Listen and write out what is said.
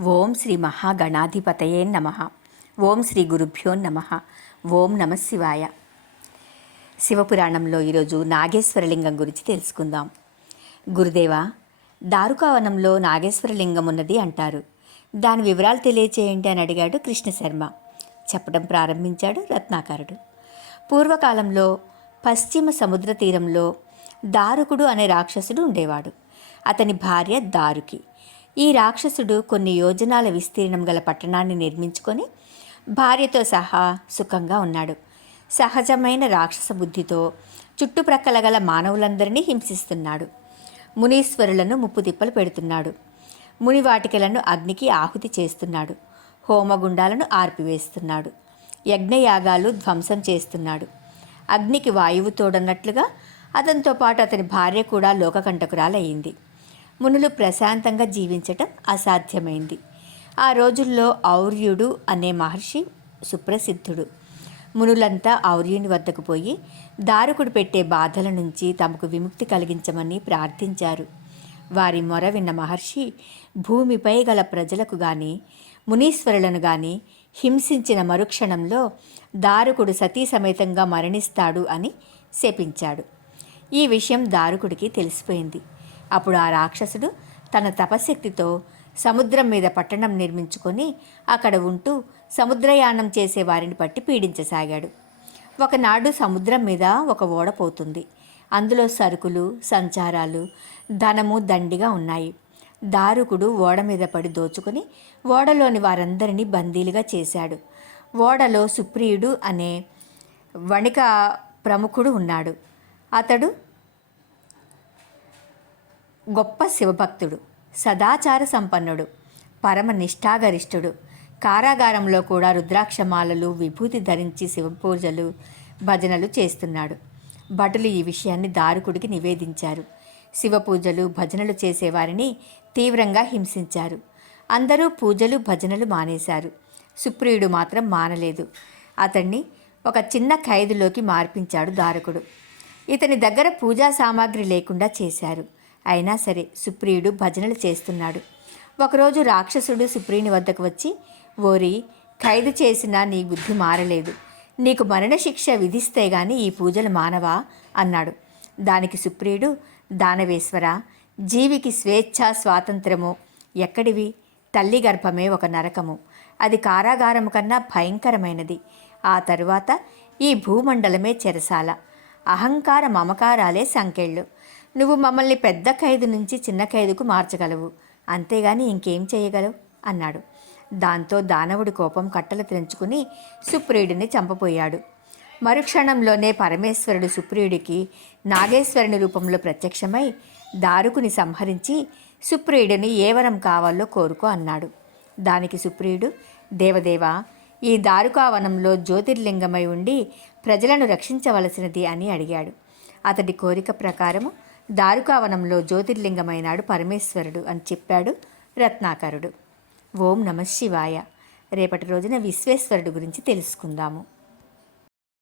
ఓం శ్రీ మహాగణాధిపతయే నమః. ఓం శ్రీ గురుభ్యో నమః. ఓం నమ శివాయ. శివపురాణంలో ఈరోజు నాగేశ్వరలింగం గురించి తెలుసుకుందాం. గురుదేవ, దారుకావనంలో నాగేశ్వరలింగం ఉన్నది అంటారు. దాని వివరాలు తెలియచేయండి అని అడిగాడు కృష్ణశర్మ. చెప్పడం ప్రారంభించాడు రత్నాకరుడు. పూర్వకాలంలో పశ్చిమ సముద్ర తీరంలో దారుకుడు అనే రాక్షసుడు ఉండేవాడు. అతని భార్య దారుకి. ఈ రాక్షసుడు కొన్ని యోజనాల విస్తీర్ణం గల పట్టణాన్ని నిర్మించుకొని భార్యతో సహా సుఖంగా ఉన్నాడు. సహజమైన రాక్షస బుద్ధితో చుట్టుప్రక్కల గల మానవులందరినీ హింసిస్తున్నాడు. మునీశ్వరులను ముప్పుతిప్పలు పెడుతున్నాడు. మునివాటికలను అగ్నికి ఆహుతి చేస్తున్నాడు. హోమగుండాలను ఆర్పివేస్తున్నాడు. యజ్ఞయాగాలు ధ్వంసం చేస్తున్నాడు. అగ్నికి వాయువు తోడన్నట్లుగా అతనితో పాటు అతని భార్య కూడా లోకకంటకురాలయ్యింది. మునులు ప్రశాంతంగా జీవించటం అసాధ్యమైంది. ఆ రోజుల్లో ఔర్యుడు అనే మహర్షి సుప్రసిద్ధుడు. మునులంతా ఔర్యుని వద్దకు పోయి దారుకుడు పెట్టే బాధల నుంచి తమకు విముక్తి కలిగించమని ప్రార్థించారు. వారి మొర విన్న మహర్షి భూమిపై గల ప్రజలకు గాని మునీశ్వరులను గాని హింసించిన మరుక్షణంలో దారుకుడు సతీ సమేతంగా మరణిస్తాడు అని శపించాడు. ఈ విషయం దారుకుడికి తెలిసిపోయింది. అప్పుడు ఆ రాక్షసుడు తన తపశక్తితో సముద్రం మీద పట్టణం నిర్మించుకొని అక్కడ ఉంటూ సముద్రయానం చేసే వారిని పట్టి పీడించసాగాడు. ఒకనాడు సముద్రం మీద ఒక ఓడ పోతుంది. అందులో సరుకులు, సంచారాలు, ధనము దండిగా ఉన్నాయి. దారుకుడు ఓడ మీద పడి దోచుకొని ఓడలోని వారందరినీ బందీలుగా చేశాడు. ఓడలో సుప్రియుడు అనే వణిక ప్రముఖుడు ఉన్నాడు. అతడు గొప్ప శివభక్తుడు, సదాచార సంపన్నుడు, పరమ నిష్ఠాగరిష్ఠుడు. కారాగారంలో కూడా రుద్రాక్షమాలలు, విభూతి ధరించి శివపూజలు, భజనలు చేస్తున్నాడు. భటులు ఈ విషయాన్ని దారుకుడికి నివేదించారు. శివపూజలు, భజనలు చేసేవారిని తీవ్రంగా హింసించారు. అందరూ పూజలు, భజనలు మానేశారు. సుప్రియుడు మాత్రం మానలేదు. అతన్ని ఒక చిన్న ఖైదులోకి మార్పించాడు దారుకుడు. ఇతని దగ్గర పూజా సామాగ్రి లేకుండా చేశారు. అయినా సరే సుప్రియుడు భజనలు చేస్తున్నాడు. ఒకరోజు రాక్షసుడు సుప్రియుని వద్దకు వచ్చి, ఓరి, ఖైదు చేసినా నీ బుద్ధి మారలేదు. నీకు మరణశిక్ష విధిస్తే గాని ఈ పూజలు మానవా అన్నాడు. దానికి సుప్రియుడు, దానవేశ్వర, జీవికి స్వేచ్ఛ స్వాతంత్రము ఎక్కడివి? తల్లి గర్భమే ఒక నరకము. అది కారాగారము కన్నా భయంకరమైనది. ఆ తరువాత ఈ భూమండలమే చెరసాల. అహంకార మమకారాలే సంకెళ్ళు. నువ్వు మమ్మల్ని పెద్ద ఖైదు నుంచి చిన్న ఖైదుకు మార్చగలవు, అంతేగాని ఇంకేం చేయగలవు అన్నాడు. దాంతో దానవుడి కోపం కట్టలు తెంచుకుని సుప్రియుడిని చంపపోయాడు. మరుక్షణంలోనే పరమేశ్వరుడు సుప్రియుడికి నాగేశ్వరుని రూపంలో ప్రత్యక్షమై దారుకుని సంహరించి సుప్రియుడిని ఏ వరం కావాలో కోరుకో అన్నాడు. దానికి సుప్రియుడు, దేవదేవా, ఈ దారుకావనంలో జ్యోతిర్లింగమై ఉండి ప్రజలను రక్షించవలసినది అని అడిగాడు. అతడి కోరిక ప్రకారము దారుకావనంలో జ్యోతిర్లింగమైనాడు పరమేశ్వరుడు అని చెప్పాడు రత్నాకరుడు. ఓం నమ శివాయ. రేపటి రోజున విశ్వేశ్వరుడు గురించి తెలుసుకుందాము.